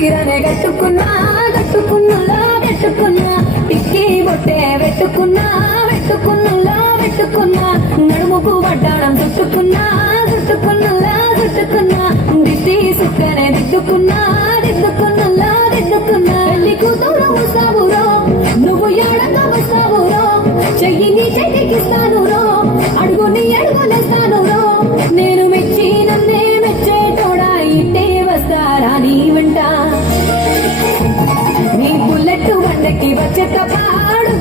చీరనే కట్టుకున్నా కట్టుకున్నలా కట్టుకున్నా పిక్కి బొట్టే పెట్టుకున్నా పెట్టుకున్నలా పెట్టుకున్నా నడుముకు వడ్డాణం చుట్టుకున్నా చుట్టుకున్నలా చుట్టుకున్నా దిద్ది సుక్కనే దిద్దుకున్నా దిద్దుకున్నలా దిద్దుకున్నా పెళ్లి కూతురు వస్తావురో నువ్వు ఏడంగా వస్తావురో చెయ్యిని చెయ్యికిస్తాను రో అడుగుని అడుగులేస్తాను రో నేను మెచ్చి నన్నే మెచ్చేటోడా ఇట్టే వస్తారా నీ వెంట నీ బుల్లెట్ బండకి వచ్చే తప్ప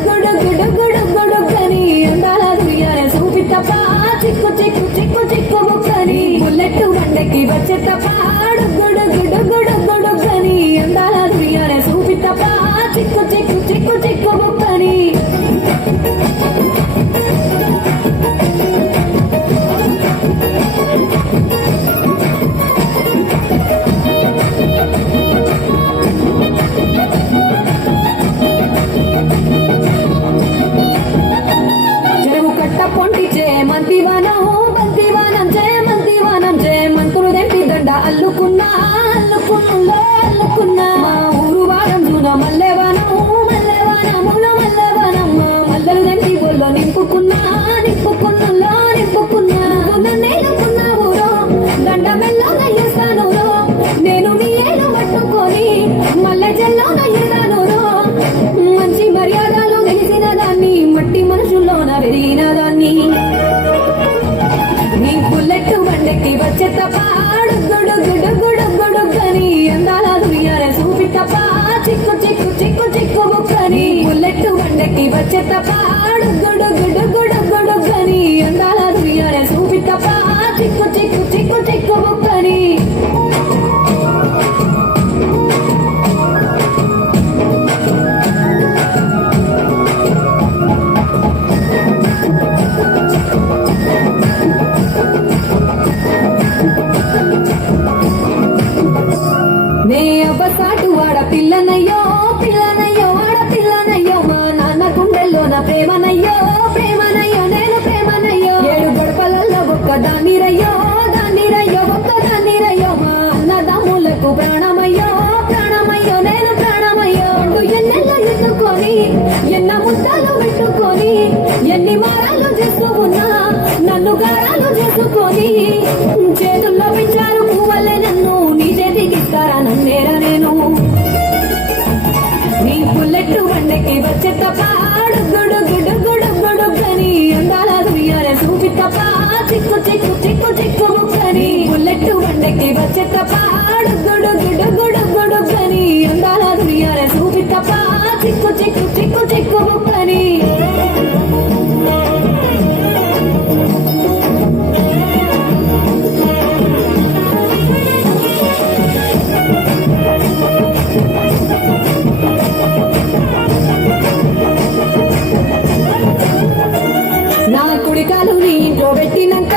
గుడు గుడు గుడు గుడుగని అందాల దుయ్యాల చూపి తప్ప చిక్కు చిక్కు చిక్కు చిక్కు బుక్కని బుల్లెట్ బండకి వచ్చే తప్ప గుడు గుడు గుడు గుడుగని అందాల దుయ్యాల చూపి తప్ప చిక్కు చిక్కు చిక్కు చిక్కు బుక్కని అల్లుకున్నా అల్లుకున్నా అల్లుకున్నా మా ఊరు వారందున మల్లెవనం మల్లెవనముల మల్లెవనం మల్లెలు దండి ఒళ్ళో నింపుకున్నా నింపుకున్నలో నింపుకున్నా నేనుకున్నావు రో దండ మెల్లో నయ్యేస్తాను రో నేను నీ ఏలు పట్టుకొని మల్లె జల్లో నయ్యేదాను రో మంచి మర్యాదలు తెలిసిన దాన్ని మట్టి మనుషుల్లోన పెరిగిన దాన్ని నీ బుల్లెట్ బండెక్కి వచ్చే తప్ప గుడు గుడు గుడు గుడుగని అందాల దుయ్యాల చూపి తప్ప చిక్కు చిక్కు చిక్కు చిక్కు బుక్కని బుల్లెట్ బండెక్కి వచ్చే తప్ప గుడు గుడు గుడు గుడుగని అందాల దుయ్యాల చూపి తప్ప చిక్కు చిక్కు చిక్కు చిక్కు బుక్కని నే అబ్బసాటు పిల్లనయ్యో పిల్లనయ్యో పిల్లనయ్యో మా నాన్న గుండెల్లో నా ప్రేమనయ్యో ప్రేమనయ్యో నేను ప్రేమనయ్యో ఏడు గడపలలో ఒక్క దానిరయ్యో దానిరయ్యో ఒక్క దానిరయ్యో మా అన్నదమ్ములకు ప్రాణమయ్యో ప్రాణమయ్యో నేను ప్రాణమయ్యో ఎన్నెల్లో ఎత్తుకొని ఎన్న ముద్దలు పెట్టుకొని ఎన్ని మారాలు చేస్తూ ఉన్నా నన్ను గారాలు చేసుకొని చేతుల్లో పెంచారు పువ్వలే నన్ను నీ చేతికిస్తారా నన్నేరా నేను నీ బుల్లెట్ బండకి వచ్చే తప్ప గుడు గుడు గుడు గుడుగని అందాల దుయ్యాల చూపి తప్ప చిక్కు చిక్కు చిక్కు చిక్కు బుక్కని బుల్లెట్ బండకి వచ్చే తప్ప గుడు గుడు గుడు గుడుగని అందాల దుయ్యాల చూపి తప్ప చిక్కు చిక్కు చిక్కు చిక్కు బుక్కని నా కుడికాలు నీ ఇంట్లో పెట్టినాక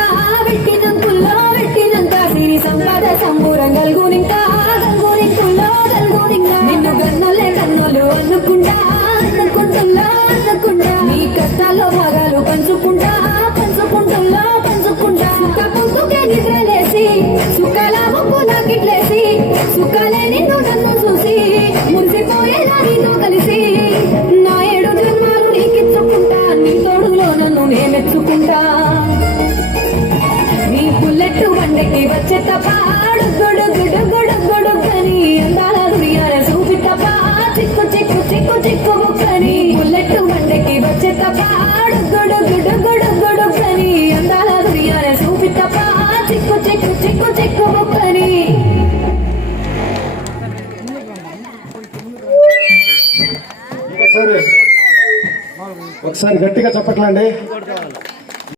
పెట్టినంకుల్లో పెట్టినాక సిరి సంపాద సంబూరం గల్గునింకా గల్గునింకుల్లో గల్గునింకా నిన్ను గన్నోలే గన్నోలు అనుకుంటా అనుకుంటుల్లో అనుకుంటా నీ కష్టాల్లో భాగాలు పంచుకుంటా పంచుకుంటుల్లో పంచుకుంటా సుఖ పొందుకే నిద్రలేసి సుఖాల ముప్పు నాకిట్లేసి సుఖాలే నిన్ను నన్ను చూసి మురిసిపోయేలా నీతో కలిసి నా ఏడు జన్మాలు నీకిచ్చుకుంటా నీ తోడులో నన్ను నేమెచ్చుకుంటా నీ బుల్లెట్ బండకి వచ్చే తప్ప గుడు గుడు గుడు గుడుగని అందాల దుయ్యాల చూపి తప్ప చిక్కు చిక్కు చిక్కు చిక్కు బుక్కని బుల్లెట్ బండకి వచ్చే తప్ప గుడు గుడు గుడు గుడుగని అందాల దుయ్యాల చూపి తప్ప చిక్కు చిక్కు చిక్కు చిక్కు బుక్కని ఒకసారి గట్టిగా చెప్పట్లండి.